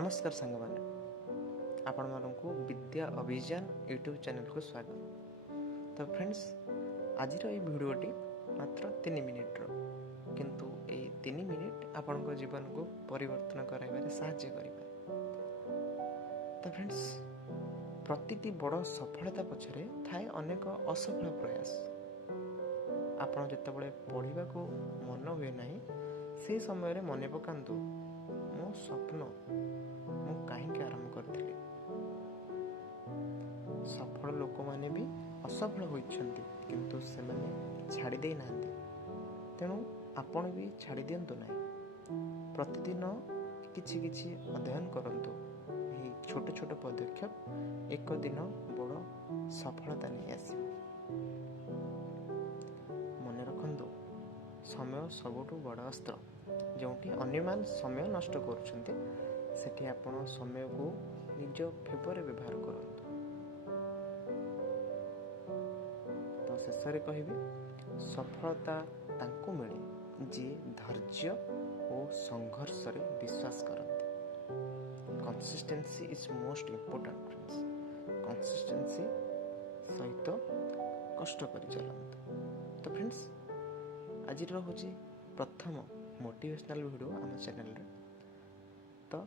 नमस्कार सांग मैंने आपण मानू विद्या अभियान यूट्यूब चैनल को स्वागत। तो फ्रेंड्स आज भिडियोटी मात्र 3 मिनिट किंतु ये 3 मिनिट आपण जीवन को परिवर्तन कराइबार साहाय्य करिपारे। तो फ्रेंड्स प्रतिटी बड़ सफलता पछरे थाए अनेक असफल प्रयास। आपण जेतेबेले पढ़िबा को मन हुए ना से समय रे मन पकांतु मो स्वप्न मु कहीं आरंभ करी। सफल लोक माने भी असफल होइछन्ति किंतु से माने छाड़ी दे नांती। तेणु आपण भी छाड़ी दियंतु नाही। प्रतिदिन किछि किछि अध्ययन करंतु। एही छोट छोट पदक्षेप एक दिन बड़ सफलता नहीं आसीबो। मने रखंतु समय सबुठु बड़ अस्त्र। जोंटी अन्यमान समय नष्ट करुछन्ति सेठी आपण समय को निज फेवर व्यवहार करंतु। तो शेष रे कहिबी सफलता तांको मिले जे धैर्य और संघर्ष रे विश्वास करंती। Consistency is most important friends. Consistency सहित कष्ट करि चलंतु। तो फ्रेंड्स आज होची प्रथम मोटिवेशनल वीडियो आम चैनल रे। तो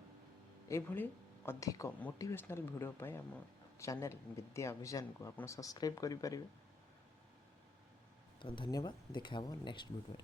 ये अधिक मोटिवेशनल वीडियो पाई आम चैनल विद्या अभियान को आप सब्सक्राइब करें। तो धन्यवाद। देखा नेक्स्ट वीडियो।